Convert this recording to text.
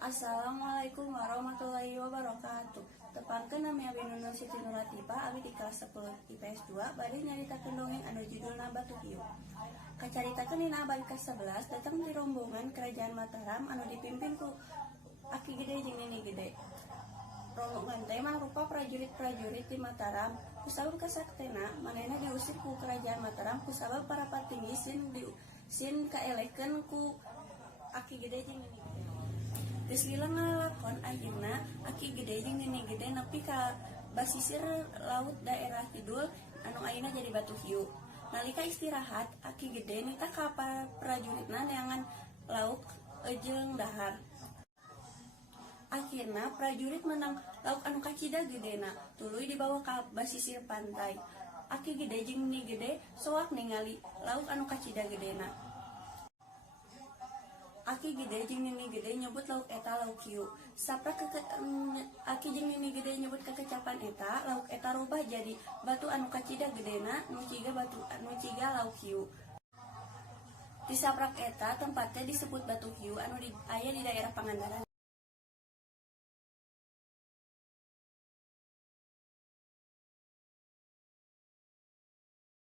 Assalamualaikum warahmatullahi wabarakatuh. Tepangkeun nami Abi Nunun Siti Nuratipa, abi di kelas 10 IPS 2, bari nyaritakeun dongeng anu judulna Batu Hiu. Kacaritakeun dina abad ke-11 datang di rombongan kerajaan Mataram anu dipimpin ku Aki Gede jeung Nini Gede. Rombongan teh mangrupa prajurit-prajurit di Mataram. Kusabab kasaktena manehna diusir ku kerajaan Mataram kusabab para patinggi sin kaelekeun ku Aki Gede jeung Nini Gede. Geus lila ngalakon ayeuna Aki Gede jeung Nini Gede nepi ka basisir laut daerah kidul anu ayeuna jadi Batu Hiu. Nalika istirahat, Aki Gede nitah ka prajuritna neangan lauk jeung dahar. Akhirna prajurit menang lauk anu kacida gedena tuluy dibawa ka basisir pantai. Aki Gede jeung Nini Gede soak ningali lauk anu kacida gedena. Aki Gede jeung Nini Gede nyebut lauk eta lauk hiu. Saprak Aki jeung Nini Gede nyebut kekecapan eta, lauk eta rubah jadi batu anu kacida gedena nu ciga lauk hiu. Di saprak eta tempatnya disebut Batu Hiu anu aya di daerah Pangandaran.